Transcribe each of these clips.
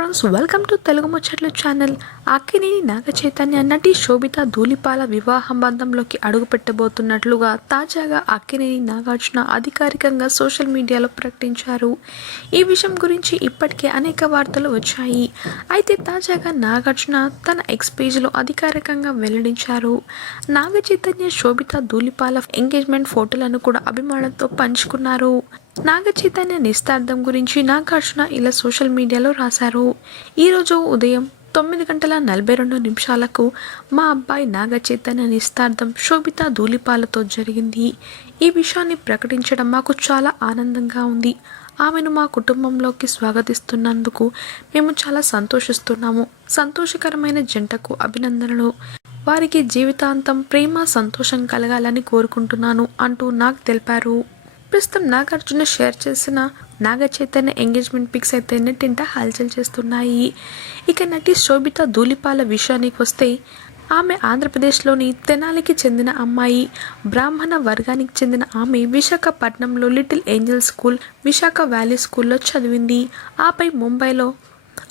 Friends welcome to Telugu ముచ్చట్లు channel Akkineni Naga Chaitanya నటి శోభిత ధూళిపాల వివాహం బంధంలోకి అడుగుపెట్టబోతున్నట్లుగా తాజాగా అక్కినేని నాగార్జున అధికారికంగా సోషల్ మీడియాలో ప్రకటించారు. ఈ విషయం గురించి ఇప్పటికే అనేక వార్తలు వచ్చాయి. అయితే తాజాగా నాగార్జున తన ఎక్స్ పేజ్లో అధికారికంగా వెల్లడించారు. నాగ చైతన్య శోభిత ధూళిపాల ఎంగేజ్మెంట్ ఫోటోలను కూడా అభిమానులతో పంచుకున్నారు. నాగ చైతన్య నిస్తార్థం గురించి నాగార్జున ఇలా సోషల్ మీడియాలో రాశారు. ఈరోజు ఉదయం తొమ్మిది గంటల నలభై రెండు నిమిషాలకు మా అబ్బాయి నాగ చైతన్య నిస్తార్థం శోభిత ధూళిపాలతో జరిగింది. ఈ విషయాన్ని ప్రకటించడం మాకు చాలా ఆనందంగా ఉంది. ఆమెను మా కుటుంబంలోకి స్వాగతిస్తున్నందుకు మేము చాలా సంతోషిస్తున్నాము. సంతోషకరమైన జంటకు అభినందనలు. వారికి జీవితాంతం ప్రేమ సంతోషం కలగాలని కోరుకుంటున్నాను అంటూ నాకు తెలిపారు. ప్రస్తుతం నాగార్జున షేర్ చేసిన నాగ చైతన్య ఎంగేజ్మెంట్ పిక్స్ అయితే నెట్టింట హల్చల్ చేస్తున్నాయి. ఇక నటి శోభిత ధూళిపాల విషయానికి వస్తే ఆమె ఆంధ్రప్రదేశ్లోని తెనాలికి చెందిన అమ్మాయి బ్రాహ్మణ వర్గానికి చెందిన ఆమె విశాఖపట్నంలో little angel school Visakha valley స్కూల్లో చదివింది. ఆపై ముంబైలో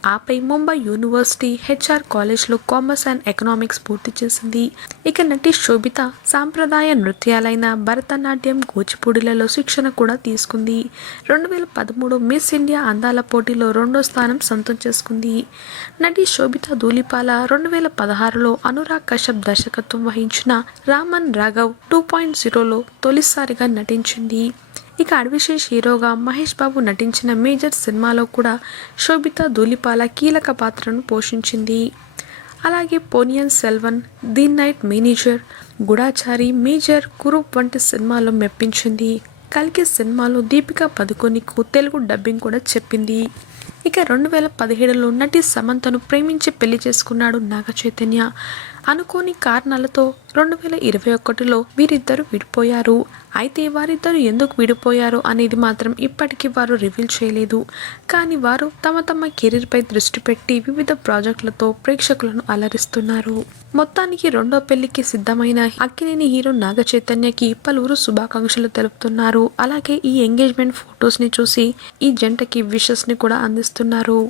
ఆపై ముంబై యూనివర్సిటీ హెచ్ఆర్ కాలేజ్లో కామర్స్ అండ్ ఎకనామిక్స్ పూర్తి చేసింది. ఇక నటి శోభిత సాంప్రదాయ నృత్యాలైన భరతనాట్యం కూచిపూడిలలో శిక్షణ కూడా తీసుకుంది. రెండు వేల పదమూడు మిస్ ఇండియా అందాల పోటీలో రెండో స్థానం సొంతం చేసుకుంది. నటి శోభిత ధూలిపాల రెండు వేల పదహారులో అనురాగ్ కశ్యప్ దర్శకత్వం వహించిన రామన్ రాఘవ్ టూ పాయింట్ జీరోలో తొలిసారిగా నటించింది. ఇక అడ్విశేష్ హీరోగా మహేష్ బాబు నటించిన మేజర్ సినిమాలో కూడా శోభిత ధూలిపాల కీలక పాత్రను పోషించింది. అలాగే Ponniyin Selvan the night manager Goodachari major Kurup వంటి సినిమాలో మెప్పించింది. కల్కి సినిమాలో దీపిక పదుకొనికు తెలుగు డబ్బింగ్ కూడా చెప్పింది. ఇక రెండు వేల పదిహేడులో నటి సమంతను ప్రేమించి పెళ్ళి చేసుకున్నాడు నాగ చైతన్య. అనుకోని కారణాలతో రెండు వేల ఇరవై ఒకటిలో వీరిద్దరు విడిపోయారు. అయితే వారిద్దరు ఎందుకు విడిపోయారు అనేది మాత్రం ఇప్పటికీ వారు రివీల్ చేయలేదు. కానీ వారు తమ తమ కెరీర్పై దృష్టి పెట్టి వివిధ ప్రాజెక్టులతో ప్రేక్షకులను అలరిస్తున్నారు. మొత్తానికి రెండో పెళ్ళికి సిద్ధమైన అక్కినేని హీరో నాగ చైతన్యకి పలువురు శుభాకాంక్షలు తెలుపుతున్నారు. అలాగే ఈ ఎంగేజ్మెంట్ ఫొటోస్ని చూసి ఈ జంటకి విషెస్ని కూడా అందిస్తున్నారు.